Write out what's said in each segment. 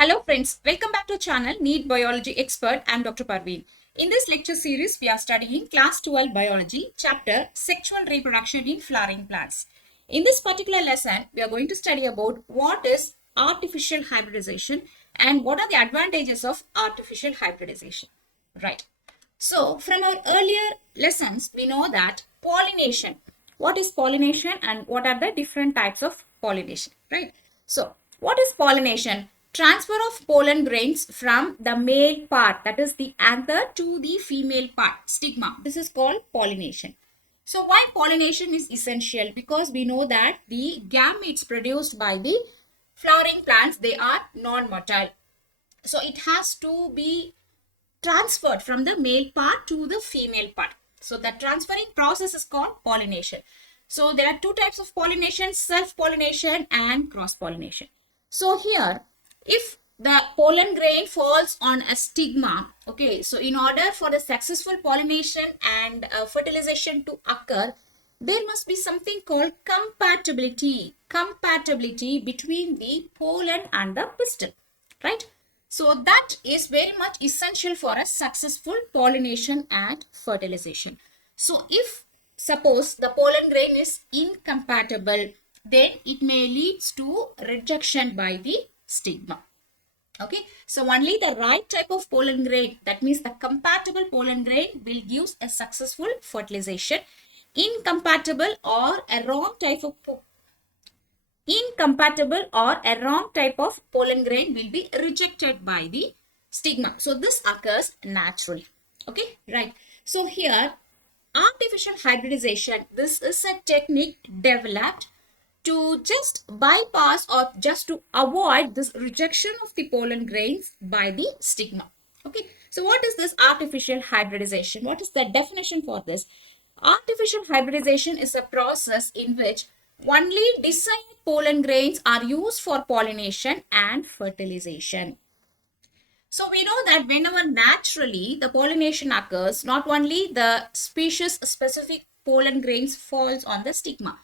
Hello friends, welcome back to channel NEET Biology Expert. I am Dr. Parveen. In this lecture series, we are studying class 12 biology chapter sexual reproduction in flowering plants. In this particular lesson, we are going to study about what is artificial hybridization and what are the advantages of artificial hybridization. Right. So from our earlier lessons, we know that pollination. What is pollination and what are the different types of pollination, right? So what is pollination? Transfer of pollen grains from the male part, that is the anther, to the female part, stigma. This is called pollination. So why pollination is essential? Because we know that the gametes produced by the flowering plants, they are non-motile. So it has to be transferred from the male part to the female part. So the transferring process is called pollination. So there are two types of pollination, self-pollination and cross-pollination. So here, if the pollen grain falls on a stigma, okay, so in order for the successful pollination and fertilization to occur, there must be something called compatibility between the pollen and the pistil, right? So that is very much essential for a successful pollination and fertilization. So if suppose the pollen grain is incompatible, then it may lead to rejection by the stigma. Okay, so only the right type of pollen grain, that means the compatible pollen grain, will give a successful fertilization. Incompatible or a wrong type of pollen grain will be rejected by the stigma. So this occurs naturally. Okay, right. So here, artificial hybridization, this is a technique developed to just bypass or just to avoid this rejection of the pollen grains by the stigma. Okay, so what is this artificial hybridization? What is the definition for this? Artificial hybridization is a process in which only desired pollen grains are used for pollination and fertilization. So we know that whenever naturally the pollination occurs, not only the species specific pollen grains falls on the stigma.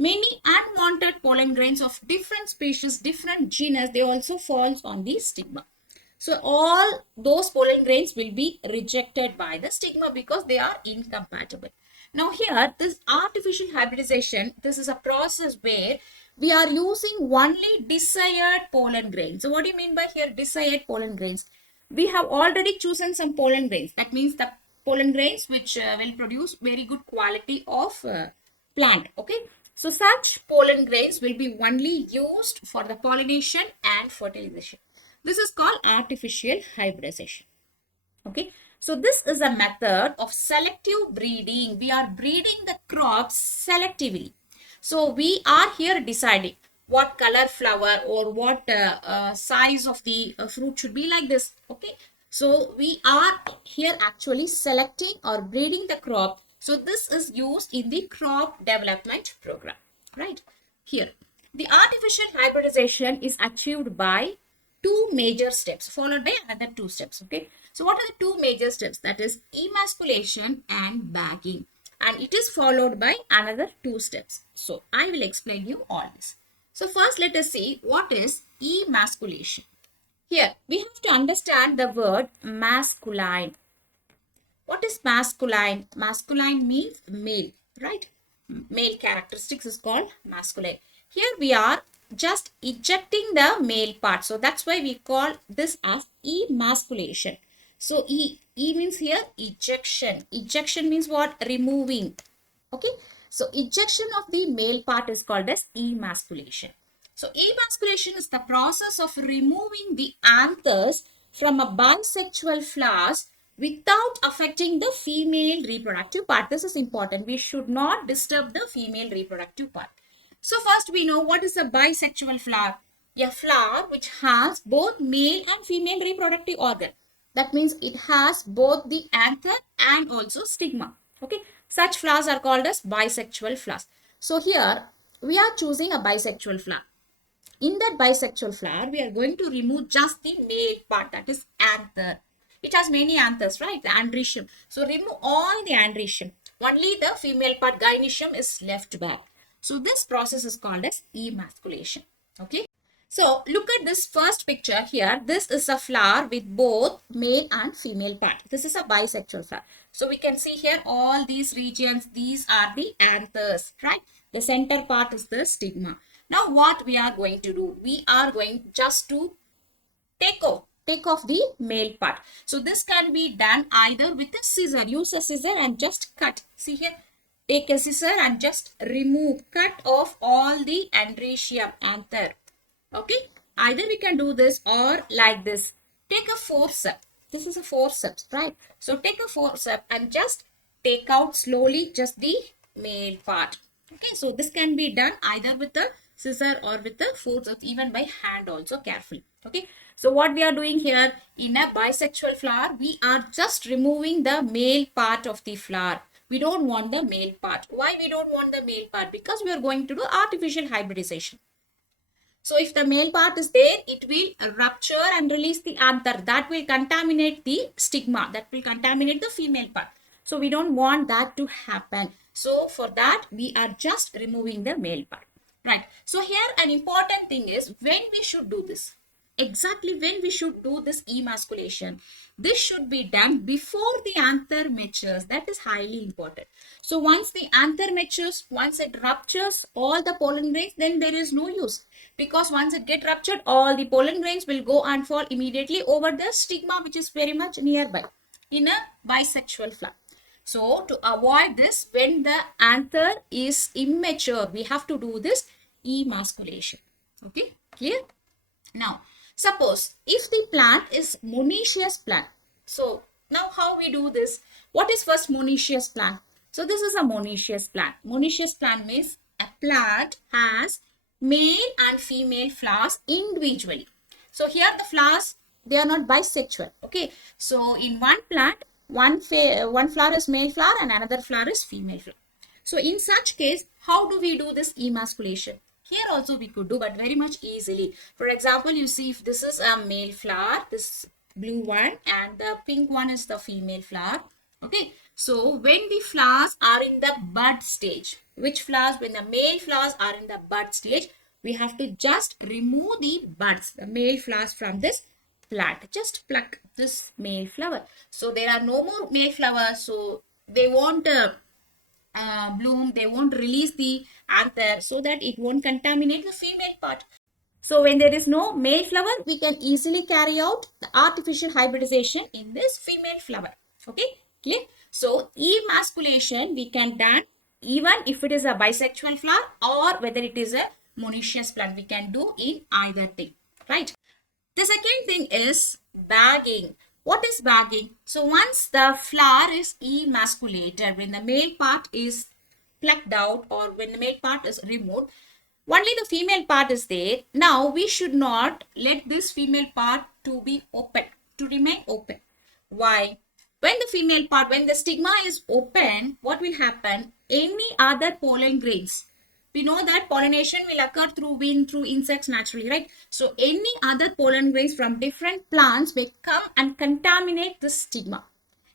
Many unwanted pollen grains of different species, different genus, they also falls on the stigma. So all those pollen grains will be rejected by the stigma because they are incompatible. Now here, this artificial hybridization, this is a process where we are using only desired pollen grains. So what do you mean by here desired pollen grains? We have already chosen some pollen grains. That means the pollen grains which will produce very good quality of plant. Okay. So such pollen grains will be only used for the pollination and fertilization. This is called artificial hybridization. Okay. So this is a method of selective breeding. We are breeding the crops selectively. So we are here deciding what color flower or what size of the fruit should be like this. Okay. So we are here actually selecting or breeding the crop. So this is used in the crop development program, right? Here, the artificial hybridization is achieved by two major steps followed by another two steps, okay? So what are the two major steps? That is emasculation and bagging. And it is followed by another two steps. So I will explain you all this. So first let us see what is emasculation. Here, we have to understand the word masculine. What is masculine? Masculine means male, right? Male characteristics is called masculine. Here we are just ejecting the male part. So that's why we call this as emasculation. So E means here ejection. Ejection means what? Removing. Okay. So ejection of the male part is called as emasculation. So emasculation is the process of removing the anthers from a bisexual flowers without affecting the female reproductive part. This is important. We should not disturb the female reproductive part. So first we know what is a bisexual flower. A flower which has both male and female reproductive organ. That means it has both the anther and also stigma. Okay. Such flowers are called as bisexual flowers. So here we are choosing a bisexual flower. In that bisexual flower, we are going to remove just the male part, that is anther. It has many anthers, right? The androecium. So remove all the androecium. Only the female part, gynoecium, is left back. So this process is called as emasculation. Okay. So look at this first picture here. This is a flower with both male and female part. This is a bisexual flower. So we can see here all these regions. These are the anthers, right? The center part is the stigma. Now what we are going to do? We are going just to take off the male part. So this can be done either with a scissor. Use a scissor and just cut. See here. Take a scissor and just cut off all the androecium anther. Okay, either we can do this or like this. Take a forceps. This is a forceps, right? So take a forceps and just take out slowly just the male part. Okay, so this can be done either with the scissor or with the forceps, even by hand also carefully. Okay, so what we are doing here in a bisexual flower, we are just removing the male part of the flower. We don't want the male part. Why we don't want the male part? Because we are going to do artificial hybridization. So if the male part is there, it will rupture and release the anther. That will contaminate the stigma. That will contaminate the female part. So we don't want that to happen. So for that, we are just removing the male part. Right. So here an important thing is when we should do this. Exactly when we should do this emasculation. This should be done before the anther matures. That is highly important. So once the anther matures, once it ruptures all the pollen grains, then there is no use. Because once it gets ruptured, all the pollen grains will go and fall immediately over the stigma, which is very much nearby in a bisexual flower. So to avoid this, when the anther is immature, we have to do this emasculation. Okay, clear? Now, suppose if the plant is monitious plant. So now how we do this? What is first monitious plant? So this is a monitious plant. Monitious plant means a plant has male and female flowers individually. So here the flowers, they are not bisexual. Okay. So in one plant, one flower is male flower and another flower is female flower. So in such case, how do we do this emasculation? Here also we could do, but very much easily. For example, you see if this is a male flower, this blue one, and the pink one is the female flower. Okay. So when the flowers are in the bud stage, which flowers? When the male flowers are in the bud stage, we have to just remove the buds, the male flowers from this plant. Just pluck this male flower. So there are no more male flowers. So they won't bloom, they won't release the anther so that it won't contaminate the female part. So when there is no male flower, we can easily carry out the artificial hybridization in this female flower. Okay, clear? So emasculation we can done even if it is a bisexual flower or whether it is a monitious plant, we can do in either thing, right? The second thing is bagging. What is bagging? So once the flower is emasculated, when the male part is plucked out or when the male part is removed, only the female part is there. Now we should not let this female part to be open, to remain open. Why? When the female part, when the stigma is open, what will happen? Any other pollen grains. We know that pollination will occur through wind, through insects naturally, right? So any other pollen grains from different plants may come and contaminate the stigma.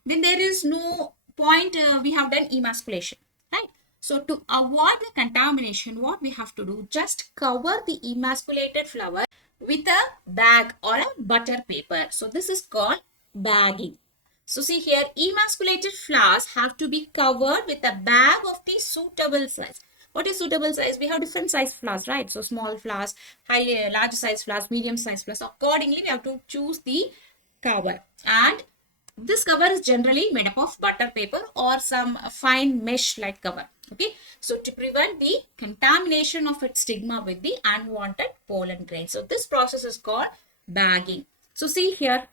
Then there is no point we have done emasculation, right? So to avoid the contamination, what we have to do, just cover the emasculated flower with a bag or a butter paper. So this is called bagging. So see here, emasculated flowers have to be covered with a bag of the suitable size. What is suitable size? We have different size flowers, right? So small flowers, large size flowers, medium size flowers. Accordingly, we have to choose the cover. And this cover is generally made up of butter paper or some fine mesh like cover. Okay. So to prevent the contamination of its stigma with the unwanted pollen grain. So this process is called bagging. So see here,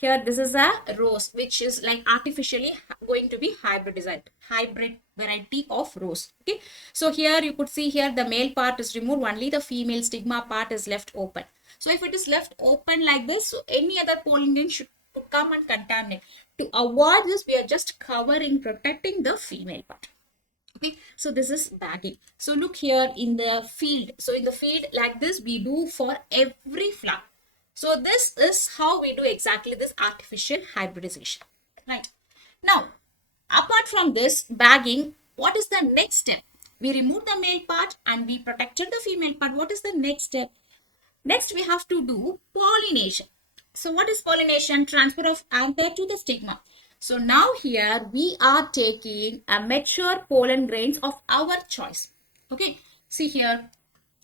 here this is a rose which is like artificially going to be hybridized, hybrid variety of rose. Okay, so here you could see here the male part is removed, only the female stigma part is left open. So if it is left open like this, so any other pollen grain should come and contaminate. To avoid this, we are just covering, protecting the female part. Okay, so this is bagging. So look here in the field. So in the field like this, we do for every flower. So this is how we do exactly this artificial hybridization, right? Now, apart from this bagging, what is the next step? We remove the male part and we protected the female part. What is the next step? Next, we have to do pollination. So what is pollination? Transfer of anther to the stigma. So now here we are taking a mature pollen grains of our choice. Okay, see here,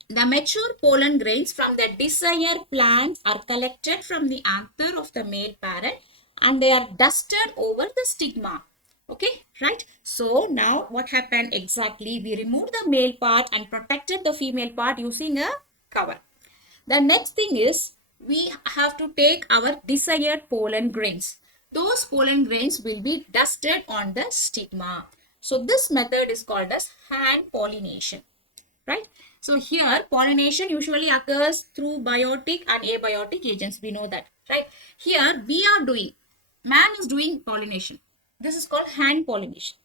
the mature pollen grains from the desired plants are collected from the anther of the male parent and they are dusted over the stigma. Okay, right? So now what happened exactly? We removed the male part and protected the female part using a cover. The next thing is we have to take our desired pollen grains. Those pollen grains will be dusted on the stigma. So this method is called as hand pollination, right? So here pollination usually occurs through biotic and abiotic agents. We know that, right? Here man is doing pollination. This is called hand pollination.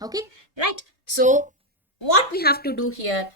Okay, right? So what we have to do here,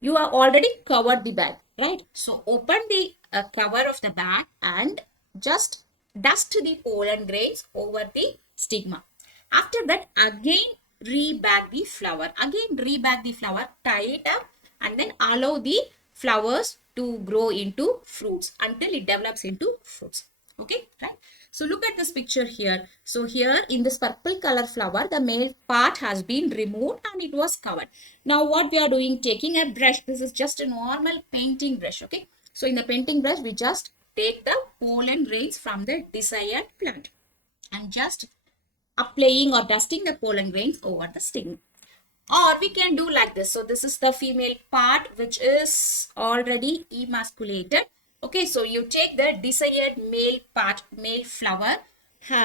you have already covered the bag, right? So open the cover of the bag and just dust the pollen grains over the stigma. After that, again rebag the flower. Again rebag the flower, tie it up and then allow the flowers to grow into fruits until it develops into fruits. Okay, right? So look at this picture here. So here in this purple color flower, the male part has been removed and it was covered. Now what we are doing, taking a brush. This is just a normal painting brush. Okay. So in the painting brush, we just take the pollen grains from the desired plant and just applying or dusting the pollen grains over the stigma. Or we can do like this. So this is the female part which is already emasculated. Okay, so you take the desired male part, male flower,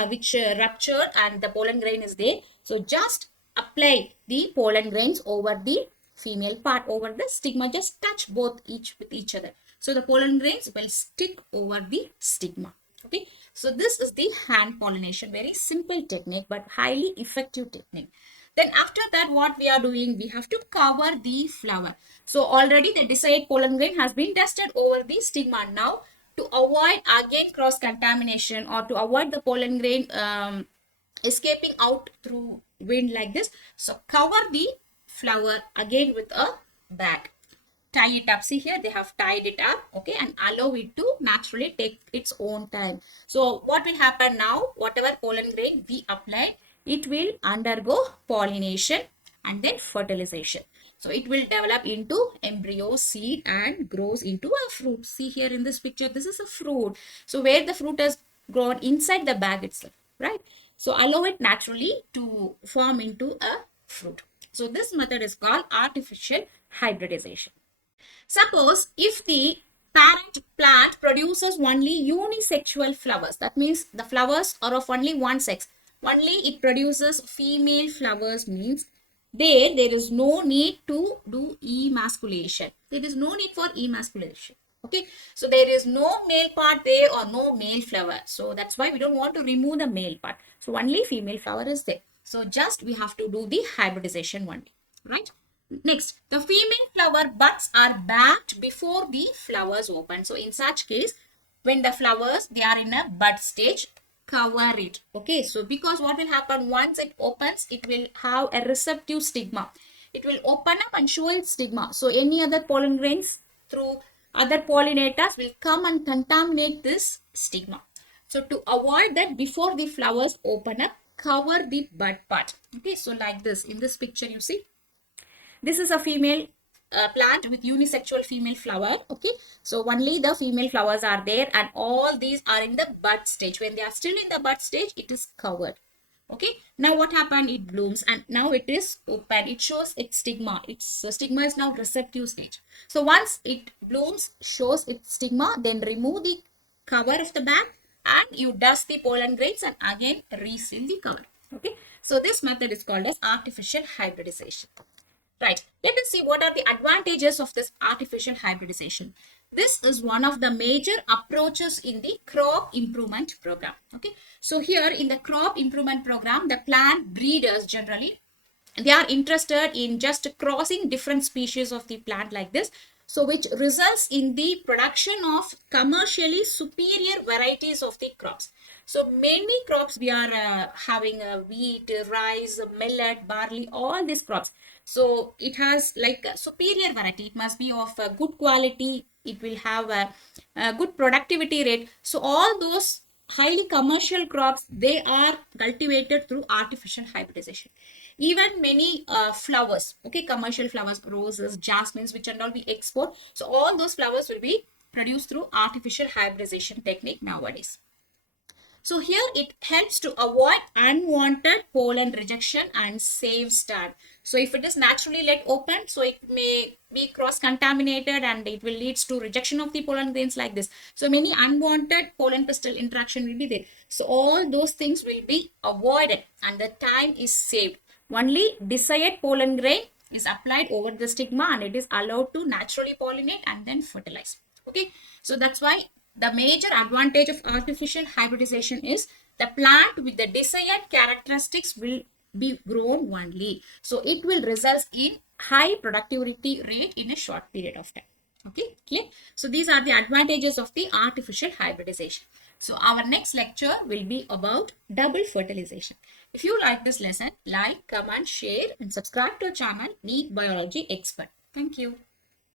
which ruptured and the pollen grain is there. So just apply the pollen grains over the female part, over the stigma. Just touch both each with each other. So the pollen grains will stick over the stigma. Okay, so this is the hand pollination. Very simple technique but highly effective technique. Then after that, what we are doing, we have to cover the flower. So already the desired pollen grain has been dusted over the stigma. Now to avoid again cross contamination or to avoid the pollen grain escaping out through wind like this, so cover the flower again with a bag. Tie it up. See here, they have tied it up. Okay, and allow it to naturally take its own time. So what will happen now, whatever pollen grain we applied, it will undergo pollination and then fertilization. So it will develop into embryo, seed and grows into a fruit. See here in this picture, this is a fruit. So where the fruit has grown inside the bag itself, right? So allow it naturally to form into a fruit. So this method is called artificial hybridization. Suppose if the parent plant produces only unisexual flowers, that means the flowers are of only one sex, only it produces female flowers, means there is no need to do emasculation. There is no need for emasculation. Okay, so there is no male part there or no male flower. So that's why we don't want to remove the male part. So only female flower is there. So just we have to do the hybridization only, right? Next, the female flower buds are backed before the flowers open. So in such case, when the flowers, they are in a bud stage, cover it. Okay, so because what will happen, once it opens, it will have a receptive stigma. It will open up and show its stigma. So any other pollen grains through other pollinators will come and contaminate this stigma. So to avoid that, before the flowers open up, cover the bud part. Okay, so like this, in this picture you see, this is a female plant with unisexual female flower. Okay, so only the female flowers are there and all these are in the bud stage. When they are still in the bud stage, it is covered. Okay, now what happened, it blooms and now it is open. It shows its stigma. Its stigma is now receptive stage. So once it blooms, shows its stigma, then remove the cover of the bag and you dust the pollen grains and again reseal the cover. Okay, so this method is called as artificial hybridization. Right, let us see what are the advantages of this artificial hybridization. This is one of the major approaches in the crop improvement program. Okay, so here in the crop improvement program, the plant breeders generally, they are interested in just crossing different species of the plant like this, so which results in the production of commercially superior varieties of the crops. So many crops we are having wheat, rice, millet, barley, all these crops. So it has like a superior variety. It must be of good quality it will have a good productivity rate. So all those highly commercial crops, they are cultivated through artificial hybridization. Even many flowers, okay, commercial flowers, roses, jasmines, which and all we export, so all those flowers will be produced through artificial hybridization technique nowadays. So here it helps to avoid unwanted pollen rejection and save stand. So if it is naturally let open, so it may be cross-contaminated and it will lead to rejection of the pollen grains like this. So many unwanted pollen pistil interaction will be there. So all those things will be avoided and the time is saved. Only desired pollen grain is applied over the stigma and it is allowed to naturally pollinate and then fertilize. Okay, so that's why the major advantage of artificial hybridization is the plant with the desired characteristics will be grown only. So it will result in high productivity rate in a short period of time. Okay, clear? So these are the advantages of the artificial hybridization. So our next lecture will be about double fertilization. If you like this lesson, like, comment, share and subscribe to our channel NEET Biology Expert. Thank you.